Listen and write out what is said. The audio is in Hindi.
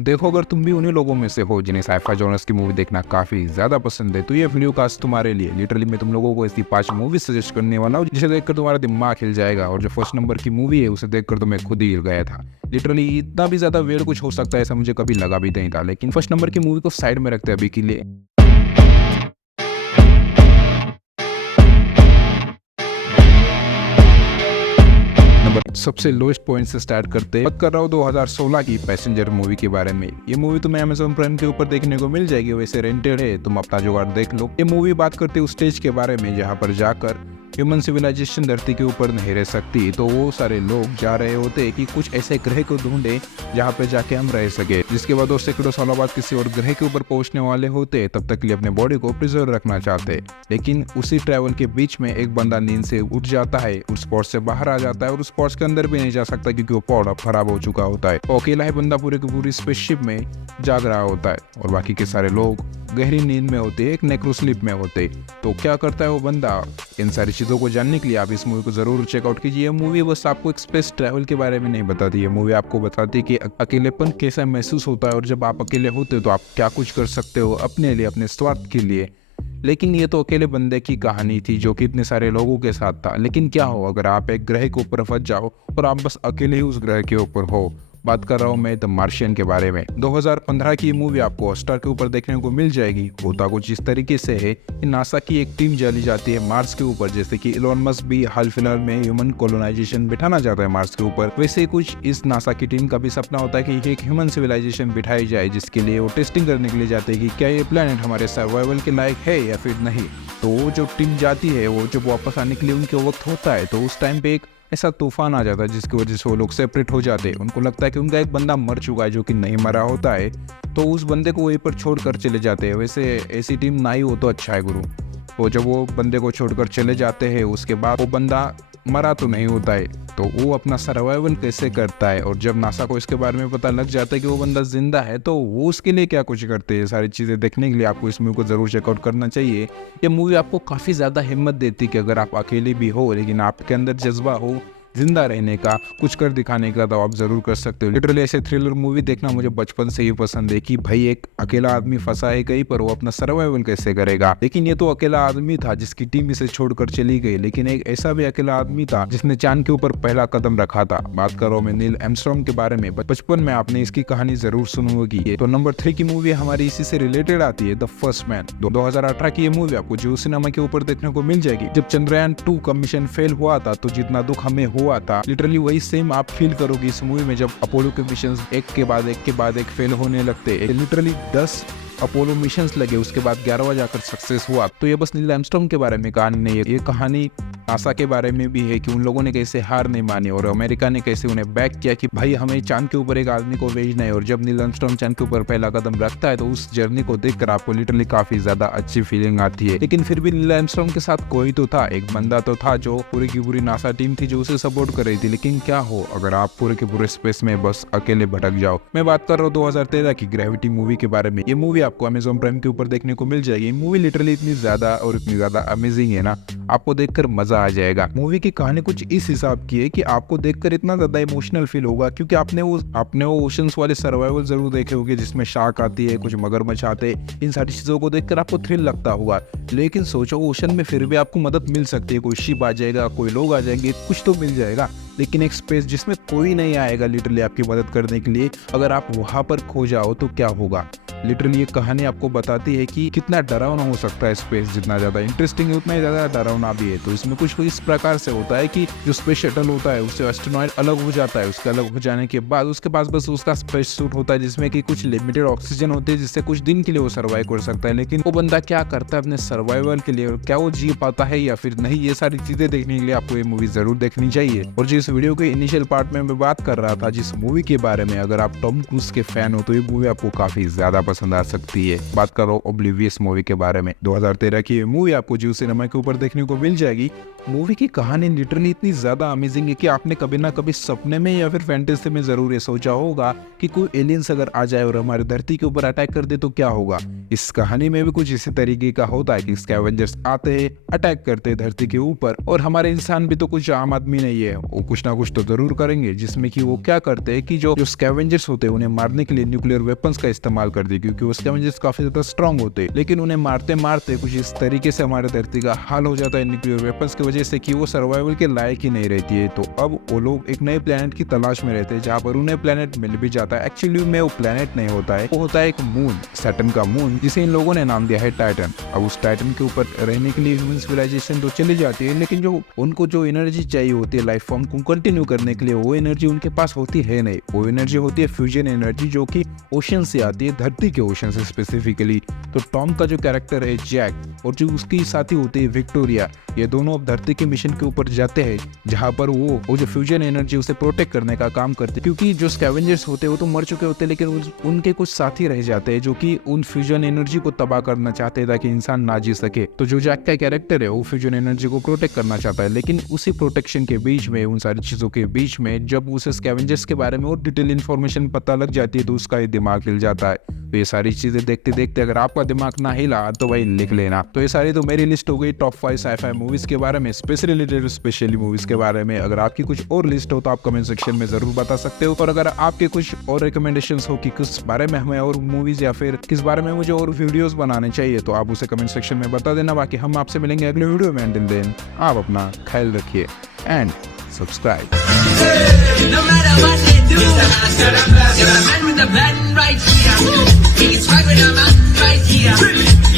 देखो, अगर तुम भी उन्हीं लोगों में से हो जिन्हें साइफाई जॉनर्स की मूवी देखना काफी ज्यादा पसंद है, तो ये वीडियो कास्ट तुम्हारे लिए। लिटरली मैं तुम लोगों को ऐसी 5 मूवी सजेस्ट करने वाला हूँ जिसे देखकर तुम्हारा दिमाग हिल जाएगा। और जो फर्स्ट नंबर की मूवी है उसे देखकर तो मैं खुद ही हिल गया था। लिटरली इतना भी ज्यादा वेयर कुछ हो सकता है ऐसा मुझे कभी लगा भी नहीं था। लेकिन फर्स्ट नंबर की मूवी को साइड में रखते हैं अभी के लिए। नंबर सबसे लोएस्ट पॉइंट से स्टार्ट करते हैं। बात कर रहा हूँ 2016 की पैसेंजर मूवी के बारे में। ये मूवी तुम्हें Amazon प्राइम के ऊपर देखने को मिल जाएगी, वैसे रेंटेड है, तुम अपना जुगाड़ देख लो। ये मूवी बात करते है उस स्टेज के बारे में जहाँ पर जाकर ह्यूमन सिविलाइजेशन धरती के ऊपर नहीं रह सकती, तो वो सारे लोग जा रहे होते कि कुछ ऐसे ग्रह को ढूंढे जहाँ पे जाके हम रह सके। जिसके बाद वो सैकड़ों सालों बाद किसी और ग्रह के ऊपर पहुंचने वाले होते, तब तक के लिए अपने बॉडी को प्रिजर्व रखना चाहते। लेकिन उसी ट्रैवल के बीच में एक बंदा नींद से उठ जाता है, उस स्पॉट से बाहर आ जाता है और उस स्पॉट के अंदर भी नहीं जा सकता क्योंकि वो पॉड खराब हो चुका होता है। अकेला ही बंदा पूरे की पूरी स्पेसशिप में जाग रहा होता है और बाकी के सारे लोग गहरी नींद में होते, एक नेक्रो स्लीप में होते। तो क्या करता है वो बंदा? इन सारी चीज़ों को जानने के लिए आप इस मूवी को जरूर चेकआउट कीजिए। ये मूवी बस आपको एक स्पेस ट्रैवल के बारे में नहीं बताती, ये मूवी आपको बताती है कि अकेलेपन कैसा महसूस होता है और जब आप अकेले होते हो तो आप क्या कुछ कर सकते हो अपने लिए, अपने स्वार्थ के लिए। लेकिन ये तो अकेले बंदे की कहानी थी जो कि इतने सारे लोगों के साथ था। लेकिन क्या हो अगर आप एक ग्रह के ऊपर फंस जाओ और आप बस अकेले ही उस ग्रह के ऊपर हो? बात कर रहा हूँ मैं द मार्शियन के बारे में। 2015 की मूवी आपको हॉटस्टार के ऊपर देखने को मिल जाएगी। होता कुछ इस तरीके से है कि नासा की एक टीम चली जाती है मार्स के ऊपर, जैसे कि इलोन मस्क भी हाल फिलहाल में ह्यूमन कॉलोनाइजेशन बिठाना चाहता है मार्स के ऊपर। वैसे कुछ इस नासा की टीम का भी सपना होता है कि एक ह्यूमन सिविलाइजेशन बिठाई जाए, जिसके लिए वो टेस्टिंग करने के लिए जाते हैं कि क्या ये प्लेनेट हमारे सर्वाइवल के लायक है या फिर नहीं। तो वो जो टीम जाती है, वो जब वापस आने के लिए उनके वक्त होता है, तो उस टाइम पे एक ऐसा तूफान आ जाता है जिसकी वजह से वो लोग सेपरेट हो जाते हैं। उनको लगता है कि उनका एक बंदा मर चुका है जो कि नहीं मरा होता है, तो उस बंदे को वहीं पर छोड़कर चले जाते हैं। वैसे ऐसी टीम ना ही हो तो अच्छा है गुरु। वो जब वो बंदे को छोड़कर चले जाते हैं उसके बाद वो बंदा मरा तो नहीं होता है, तो वो अपना सर्वाइवल कैसे करता है। और जब नासा को इसके बारे में पता लग जाता है कि वो बंदा जिंदा है, तो वो उसके लिए क्या कुछ करते हैं। सारी चीज़ें देखने के लिए आपको इस मूवी को ज़रूर चेकआउट करना चाहिए। ये मूवी आपको काफ़ी ज़्यादा हिम्मत देती है कि अगर आप अकेले भी हो लेकिन आपके अंदर जज्बा हो जिंदा रहने का, कुछ कर दिखाने का, तो आप जरूर कर सकते हो। लिटरली ऐसे थ्रिलर मूवी देखना मुझे बचपन से ही पसंद है कि भाई एक अकेला आदमी फंसा है कहीं पर, वो अपना सर्वाइवल कैसे करेगा। लेकिन ये तो अकेला आदमी था जिसकी टीम इसे छोड़कर चली गई, लेकिन एक ऐसा भी अकेला आदमी था जिसने चांद के ऊपर पहला कदम रखा था। बात करो मैं नील आर्मस्ट्रांग के बारे में। बचपन में आपने इसकी कहानी जरूर सुनी होगी। तो नंबर 3 की मूवी हमारी इसी से रिलेटेड आती है, द फर्स्ट मैन। 2018 की ये मूवी आपको जियो सिनेमा के ऊपर देखने को मिल जाएगी। जब चंद्रयान 2 का मिशन फेल हुआ था तो जितना दुख हमें हुआ था, लिटरली वही सेम आप फील करोगे इस मूवी में जब अपोलो के मिशन एक के बाद एक फेल होने लगते हैं। लिटरली 10 अपोलो मिशंस लगे, उसके बाद 11वां जाकर सक्सेस हुआ। तो ये बस नील आर्मस्ट्रांग के बारे में कहानी नहीं है, ये कहानी नासा के बारे में भी है कि उन लोगों ने कैसे हार नहीं मानी और अमेरिका ने कैसे उन्हें बैक किया कि भाई हमें चांद के ऊपर एक आदमी को भेजना है। और जब नील आर्मस्ट्रांग चांद के ऊपर पहला कदम रखता है तो उस जर्नी को देखकर आपको लिटरली काफी ज्यादा अच्छी फीलिंग आती है। लेकिन फिर भी नील आर्मस्ट्रांग के साथ कोई तो था, एक बंदा तो था जो पूरी की पूरी नासा टीम थी जो उसे सपोर्ट कर रही थी। लेकिन क्या हो अगर आप पूरे के पूरे स्पेस में बस अकेले भटक जाओ? मैं बात कर रहा हूँ 2013 की ग्रेविटी मूवी के बारे में। ये मूवी आपको अमेजॉन प्राइम के ऊपर देखने को मिल जाएगी। मूवी लिटरली इतनी ज्यादा और इतनी ज्यादा अमेजिंग है ना, आपको देखकर मजा आ जाएगा। मूवी की कहानी कुछ इस हिसाब की है कि आपको देखकर इतना ज्यादा इमोशनल फील होगा क्योंकि आपने वो ओशंस वाले सर्वाइवल जरूर देखे होंगे जिसमें शार्क आती है, कुछ मगरमच्छ आते हैं। इन सारी चीजों को देखकर आपको थ्रिल लगता होगा। लेकिन सोचो ओशन में फिर भी आपको मदद मिल सकती है, कोई शिप आ जाएगा, कोई लोग आ जाएंगे, कुछ तो मिल जाएगा। लेकिन एक स्पेस जिसमें कोई नहीं आएगा लिटरली आपकी मदद करने के लिए, अगर आप वहां पर खो जाओ तो क्या होगा? लिटरली ये कहानी आपको बताती है कि कितना डरावना हो सकता है स्पेस। जितना ज्यादा इंटरेस्टिंग है उतना ही ज्यादा डरावना भी है। तो इसमें कुछ इस प्रकार से होता है कि जो स्पेस शटल होता है उससे एस्ट्रोनॉइट अलग हो जाता है। उसके अलग हो जाने के बाद उसके पास बस उसका स्पेस सूट होता है जिसमें कि कुछ लिमिटेड ऑक्सीजन होती है जिससे कुछ दिन के लिए वो सर्वाइव कर सकता है। लेकिन वो बंदा क्या करता है अपने सर्वाइवल के लिए और क्या वो जी पाता है या फिर नहीं, ये सारी चीजें देखने के लिए आपको ये मूवी जरूर देखनी चाहिए। और जिस वीडियो के इनिशियल पार्ट में मैं बात कर रहा था जिस मूवी के बारे में, अगर आप टॉम क्रूज के फैन हो तो ये मूवी आपको काफी ज्यादा पसंद आ सकती है। बात करो ओब्लिवियस मूवी के बारे में। 2013 की मूवी आपको जियो सिनेमा के ऊपर देखने को मिल जाएगी। मूवी की कहानी लिटरली इतनी ज्यादा अमेजिंग है कि आपने कभी ना कभी सपने में या फिर फैंटेसी में जरूर ये सोचा होगा कि कोई एलियंस अगर आ जाए और हमारी धरती के ऊपर अटैक कर दे तो क्या होगा। इस कहानी में भी कुछ इसी तरीके का होता है कि स्कैवेंजर्स आते हैं, अटैक करते हैं धरती के ऊपर, और हमारे इंसान भी तो कुछ आम आदमी नहीं है, वो कुछ कुछ ना कुछ तो जरूर करेंगे, जिसमें कि वो क्या करते हैं कि जो स्कैवेंजर्स होते हैं उन्हें मारने के लिए न्यूक्लियर वेपन्स का इस्तेमाल करते हैं, क्योंकि वो स्कैवेंजर्स काफी ज्यादा स्ट्रांग होते हैं। लेकिन उन्हें मारते मारते कुछ इस तरीके से हमारे धरती का हाल हो जाता है न्यूक्लियर वेपन्स की वजह से कि वो सर्वाइवल के लायक ही नहीं रहती है। तो अब वो लोग एक नए प्लेनेट की तलाश में रहते हैं, जहाँ पर उन्हें प्लेनेट मिल भी जाता है। एक्चुअली में वो प्लेनेट नहीं होता है, वो होता है एक मून, सैटर्न का मून, जिसे इन लोगों ने नाम दिया है टाइटन। अब उस टाइटन के ऊपर रहने के लिए ह्यूमन सिविलाइजेशन तो चली जाती है, लेकिन जो उनको जो एनर्जी चाहिए होती है लाइफ फॉर्म को कंटिन्यू करने के लिए, वो एनर्जी उनके पास होती है नहीं। वो एनर्जी होती है फ्यूजन एनर्जी, जो कि ओशन से आती है, धरती के ओशन से स्पेसिफिकली। तो टॉम का जो कैरेक्टर है जैक, और जो उसकी साथी होती है विक्टोरिया, ये दोनों अब धरती के मिशन के ऊपर जाते हैं, जहाँ पर वो जो फ्यूजन एनर्जी उसे प्रोटेक्ट करने का काम करते हैं। क्योंकि जो स्कैवेंजर्स होते हैं वो तो मर चुके होते हैं, लेकिन उनके कुछ साथी रह जाते हैं जो कि उन फ्यूजन एनर्जी को तबाह करना चाहते हैं ताकि इंसान ना जी सके। तो जो जैक का कैरेक्टर है वो फ्यूजन एनर्जी को प्रोटेक्ट करना चाहता है, लेकिन उसी प्रोटेक्शन के बीच में, उन सारी चीजों के बीच में, जब उसे स्कैवेंजर्स के बारे में और डिटेल इन्फॉर्मेशन पता लग जाती है तो उसका ये दिमाग हिल जाता है। तो ये सारी चीजें देखते देखते अगर आपका दिमाग ना हिला तो भाई लिख लेना। तो ये सारी तो मेरी लिस्ट हो गई टॉप 5 साइ-फाई मूवीज के बारे में, स्पेशली मूवीज के बारे में। अगर आपकी कुछ और लिस्ट हो तो आप कमेंट सेक्शन में जरूर बता सकते हो, और अगर आपके कुछ और रिकमेंडेशंस हो कि किस बारे में हमें और मूवीज या फिर किस बारे में मुझे और वीडियोस बनाने चाहिए, तो आप उसे कमेंट सेक्शन में बता देना। बाकी हम आपसे मिलेंगे अगले वीडियो में। Until then, आप अपना ख्याल रखिए and subscribe. No matter what they do, you're the man with the plan right here. He is right with a man right here.